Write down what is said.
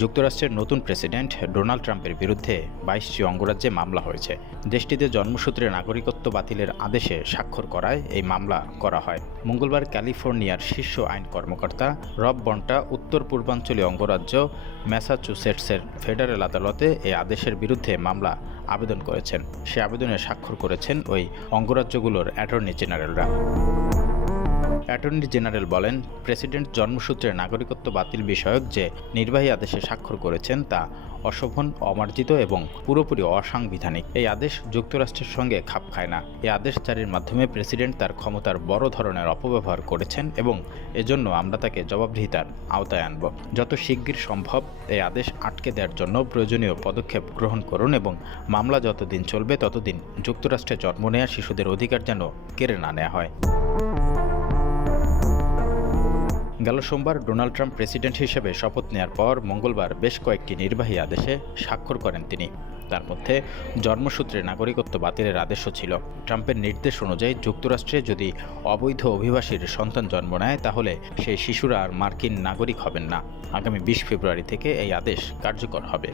যুক্তরাষ্ট্রের নতুন president Donald ট্রাম্পের বিরুদ্ধে ২২টি অঙ্গরাজ্যে মামলা হয়েছে। দেশটিতে জন্মসূত্রে নাগরিকত্ব বাতিলের আদেশে স্বাক্ষর করায় এই মামলা করা হয়। মঙ্গলবার ক্যালিফোর্নিয়ার শীর্ষ আইন কর্মকর্তা রব বন্টা উত্তর পূর্বাঞ্চলীয় অঙ্গরাজ্য ম্যাসাচুসেটসের ফেডারেল আদালতে এই আদেশের বিরুদ্ধে মামলা আবেদন করেছেন। সে আবেদনে স্বাক্ষর করেছেন ওই অঙ্গরাজ্যগুলোর অ্যাটর্নি জেনারেলরা। অ্যাটর্নি জেনারেল বলেন, প্রেসিডেন্ট জন্মসূত্রে নাগরিকত্ব বাতিল বিষয়ক যে নির্বাহী আদেশে স্বাক্ষর করেছেন তা অশোভন, অমার্জিত এবং পুরোপুরি অসাংবিধানিক। এই আদেশ যুক্তরাষ্ট্রের সঙ্গে খাপ খায় না। এই আদেশ জারির মাধ্যমে প্রেসিডেন্ট তার ক্ষমতার বড় ধরনের অপব্যবহার করেছেন এবং এজন্য আমরা তাকে জবাবদিহিতার আওতায় আনব। যত শিগগির সম্ভব এই আদেশ আটকে দেওয়ার জন্য প্রয়োজনীয় পদক্ষেপ গ্রহণ করুন এবং মামলা যতদিন চলবে ততদিন যুক্তরাষ্ট্রে জন্ম নেওয়া শিশুদের অধিকার যেন কেড়ে না নেওয়া হয়। গেল সোমবার ডোনাল্ড ট্রাম্প প্রেসিডেন্ট হিসেবে শপথ নেওয়ার পর মঙ্গলবার বেশ কয়েকটি নির্বাহী আদেশে স্বাক্ষর করেন তিনি। তার মধ্যে জন্মসূত্রে নাগরিকত্ব বাতিলের আদেশও ছিল। ট্রাম্পের নির্দেশ অনুযায়ী যুক্তরাষ্ট্রে যদি অবৈধ অভিবাসীর সন্তান জন্ম নেয় তাহলে সেই শিশুরা আর মার্কিন নাগরিক হবেন না। আগামী ২০ ফেব্রুয়ারি থেকে এই আদেশ কার্যকর হবে।